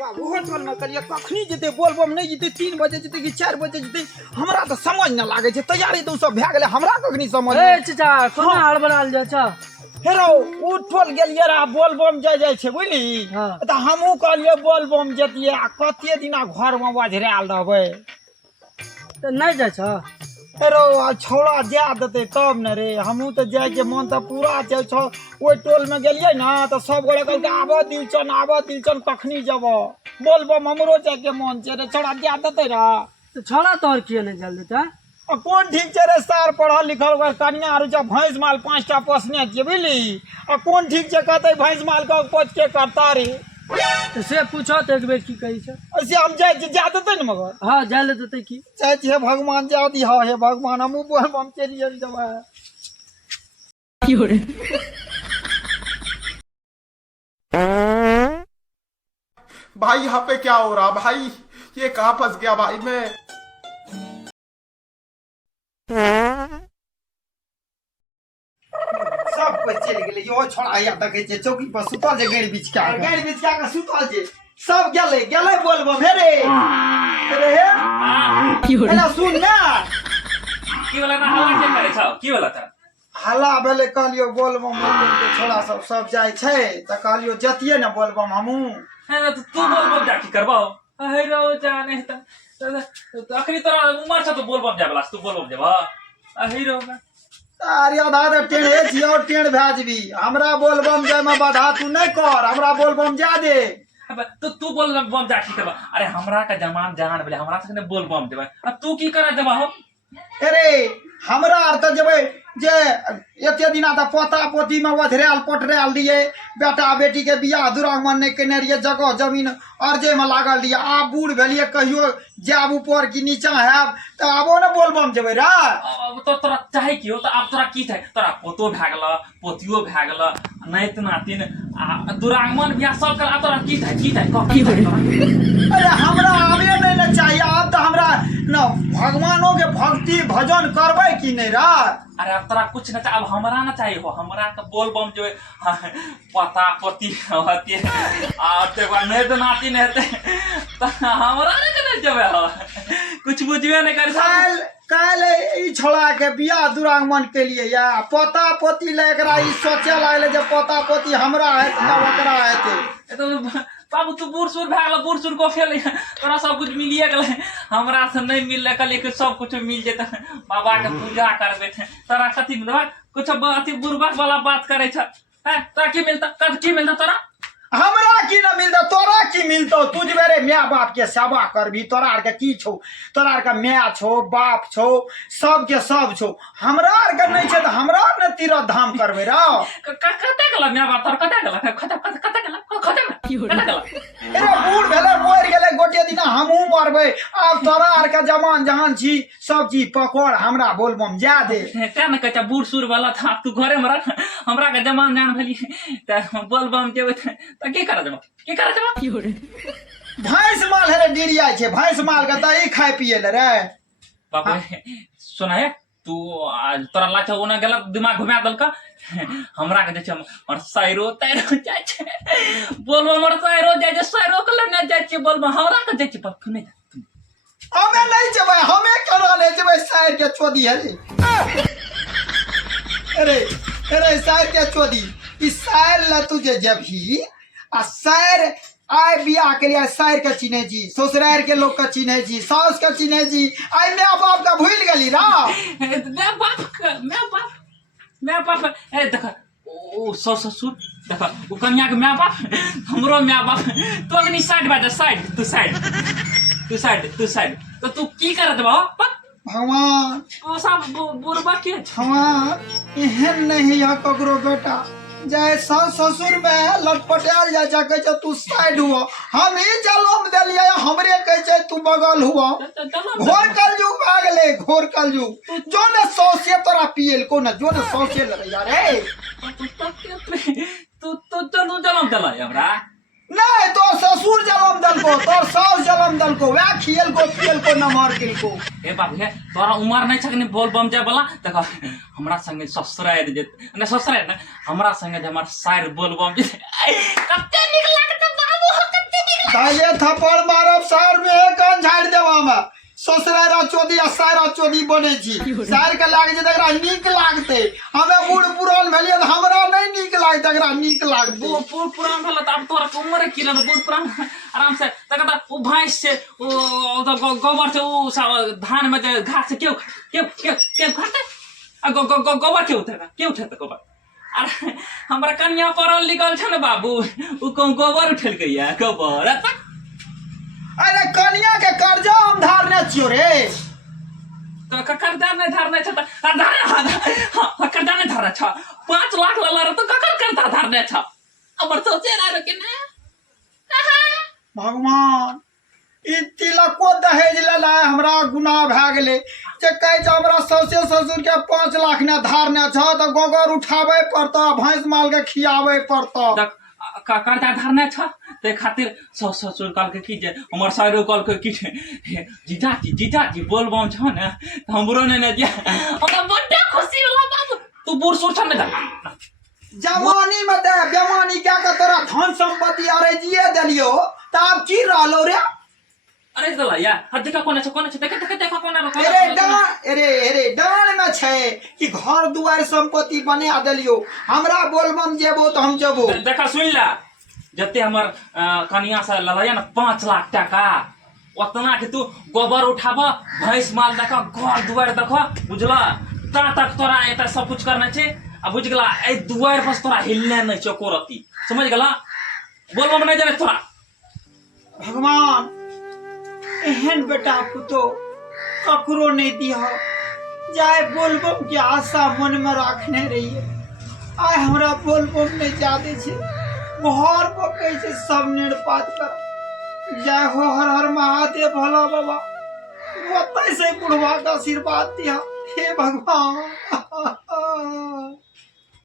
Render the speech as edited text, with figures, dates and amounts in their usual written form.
hotel में करिए कखनी जेते बोलबम नहीं जेते 3 बजे जेते कि 4 बजे जेते हमरा तो समझ न लागे छे तैयारी तो सब भए गेले हमरा कखनी समझ ए चाचा कोना हड़बड़ाल जा छ हेरो उठल गेलिए रा बोलबम जाय छे बुझली त हमहू कहलिए बोलबम जतिए आ कते दिना घर में बजराल रहबे त नहीं जा छ हेरो आ छोड़ा जा देते तब न रे हमहू तो जाय के मन त पूरा छै छ ओइ टोल में गेलिए ना त सब गोरे कहल के आबो दिलचन कखनी जब बोलबम हमरो जाय के मन छै रे छोड़ा जा देते रा तो छोड़ा तोर किए नहीं जल्दी त कौन ठीक छै रे सार पढ़ल लिखल ओकर कन्या आरु जा भैंस माल 5टा पोसने छियै बुझली आ कौन ठीक छै कहते भैंस माल के पोछ के करता रे तो से पूछो तो एक बेर की कही छ ऐसे हम जाय जा देते न मगर हां जा ले देते की चाहे हे भगवान जा दी हे भगवान हमहू बोलबम चलिए जब की हो रे भाई यहाँ पे क्या हो रहा भाई ये कहाँ फंस गया भाई मैं सब कोई चल गेले यो छोड़ा या देखे छै चौकी पर सुतल जे गैर बिछ के सुतल जे सब गेले बोलबम हे रे अरे हे की हो रे एना सुन ना की वाला ना हल्ला के करे छ की वाला त हल्ला भेले कहलियो बोलबम के छोड़ा सब जाय छै त कहलियो जतिए न बोलबम हमहू है ना तू बोल जा की करबो हे रो जाने त अखनी तोरा उमर छ तो बोल जा बला तू बोल जा हे रो अरे आधा तो टेढ़े छी और टेढ़ भए जेबी हमरा बोलबम जाय में बाधा तू नहीं कर हमरा बोलबम जा दे तो तू बोल बम जा की करबो अरे हमरा का जमान जान बोले हमरा संगे बोल बम देबे अब तू की करे देबा हो अरे हमरा आर तो जेबे जे एते दिना त पोता पोती में वधराल पटराल दिए बेटा बेटी के बियाह दुरागमन नहीं केने रहिए जगह जमीन अर्जे में लागल दिए आ बूढ़ भेलिए कहियो जाब ऊपर की नीचा हैब त आबो न बोलबम जेबे रे तो तोरा चाहे की हो तो अब तोरा की चाहे तोरा पोतो भए गेल पोतियो भए गेल नाति नातिन आ दुरागमन बियाह सब कर तोरा की चाहे की अरे हमरा आबे नहीं न चाहिए अब तो हमरा न भगवानों के भक्ति भजन करबै की नहीं रे अरे अब तोरा कुछ न अब हमरा न चाहिए हो हमरा के बोल बम जो पता पति होती आ ते नहीं तो नाती नहीं हेते हमरा न करे जबे हो कुछ बुझबे नहीं कर काल ई छोड़ा के बियाह दुरागमन के लिए या पोता पोती ले एकरा ई सोचे लागले जे पोता पोती हमरा है त ओकरा हेते तो बाबू तू बूढ़ सूर भए गेल बूढ़ सूर को फेल तोरा सब कुछ मिलिए गेल हमरा से नहीं मिलले कहलिए कि सब कुछ मिल जेते बाबा के पूजा करबे तोरा कथी मिलबा कुछ अथी बुरबक वाला बात करे छ हैं तोरा की मिलता तोरा हमरा की न मिलता तोरा की मिलतो तुझ मेरे माँ बाप के सेवा करबी तोरा आर के की छौ तोरा आर के माँ छौ बाप छौ सब के सब छौ हमरा आर के नहीं छै त हमरा न तीरथ धाम करबे रे कते गेला माँ बाप तोरा कते गेला कते गेला अरे बूढ़ भेले मर गेले गोटे दिन हमहू मरबे अब तोरा आर के जमान जहान छी सब चीज पकड़ हमरा बोलबम जा दे क्या न कहता बूढ़ सूर वाला था तू घरे में रख हमरा के जमान जान भली त बोलबम जेबे त की करे जमा भैंस माल है डिरिया छे भैंस माल के त ई खाय पिए ले रे बाबू सुना है तू तोरा लाचा ओना गेला दिमाग घुमा दल का हमरा के जे और साइरो तैरो जाय छे बोलबो हमर साइरो जाय छे साइरो के लेने जाय छे बोलबो हमरा के जाय छे पर नहीं हमें नहीं जेबे हमें करा ले जेबे साइर के चोदी है अरे साइर के चोदी ई साइर ला तुझे जभी आ साइर आय बियाह के लिए साइर के चिन्हे जी ससुराल के लोग का चिन्हे जी सास का चिन्हे जी आय माँ बाप का भूल गली रा मैं बाप ए देखा ओ ससुर देखा ओ कन्या के माँ बाप हमरो माँ बाप तो अगनी साइड बाजा साइड तू तो तू की करत बा भगवान ओ सब बुरबा के भगवान एहन नहीं है ककरो बेटा जाय सास ससुर में लटपटाल जा जा कहे तू साइड हुआ हम ही जलम देलिए हमरे कहे तू बगल हुआ घोर कलयुग आ गेले घोर कलयुग जो ने सौसे तोरा पियल को न जो ने सौसे ले यार रे तू जलम चला हमरा नहीं तो ससुर जलम दल को तोर सास जलम दल को वे खियल को पियल को न मार के को ए बाप हे तोरा उमर नहीं छकने बोल बम जाय वाला देखा हमरा संगे ससुराय जे ने ससुराय ना हमरा संगे जे हमर साइर बोल बम जे कते निक लागत बाबू कते पहले थप्पड़ मारब सर में एक कान झाड़ देवा में ससुरारा चोदी आ सारा चोदी बने छी सार के लागे छै तकरा नीक लागते हमें बूढ़ पुरान भेलिए त हमरा नहीं नीक लागते तकरा नीक लागते बूढ़ पुरान भेल त अब तोरा के उम्र की रहल बूढ़ पुरान आराम से तकर बाद ओ भैंस से ओ गोबर से ओ धान में जे घास से क्यों खाते आ गोबर के उठेता गोबर अरे हमरा कन्या पढ़ल लिखल छै ने बाबू उ गोबर उठेलकै या गोबर अरे कनिया के कर्जा हम धारने छियो रे तो कर्जा नहीं धारने छ कर्जा नहीं धारने छ 5 लाख लला रे तो ककर कर्जा धारने छ हमर सोचे ना रे कि भगवान ई तिलको दहेज लेला हमरा गुनाह भए गेलै जे कहै छै हमरा सौसे ससुर के 5 लाख ने धारने छ त गोबर उठाबै पड़ता भैंस माल के खियाबै पड़ता कर्जा धारने छ ते खातिर ससुर कल के की जे हमर सारो कल के की जीजाजी बोलबम छ ने त हमरो ने दिया हमरा बड्डे खुशी होला बाबू तू बूढ़ सूढ़ छ ने जवानी में दे बेमानी क्या के तोरा धन संपत्ति अरे जिए देलियो त अब की रहलो रे अरे दला या हर देखा कोने छ देखा कोने अरे डान में छै कि घर दुआर संपत्ति बना देलियो हमरा बोलबम जेबो त हम जेबो देखा सुन ला जते हमर कनिया से ललाया ना 5 लाख टका उतना के तू गोबर उठाब भैंस माल देख घर दुआर देख बुझला ता तक तोरा एता सब कुछ करना छै आ बुझ गेला ए दुआर पर तोरा हिलने नहीं चकोरती समझ गेला बोलबम नहीं जाने तोरा भगवान एहन बेटा पुतो ककरो नहीं दिया जाए बोलबम के आशा मन में रखने रहिए आय हमरा बोलबम नहीं जादे छे घर पर कहे छे सब निर्पात कर जय हो हर हर महादेव भोला बाबा ओतै से बुढ़वा का आशीर्वाद दिया हे भगवान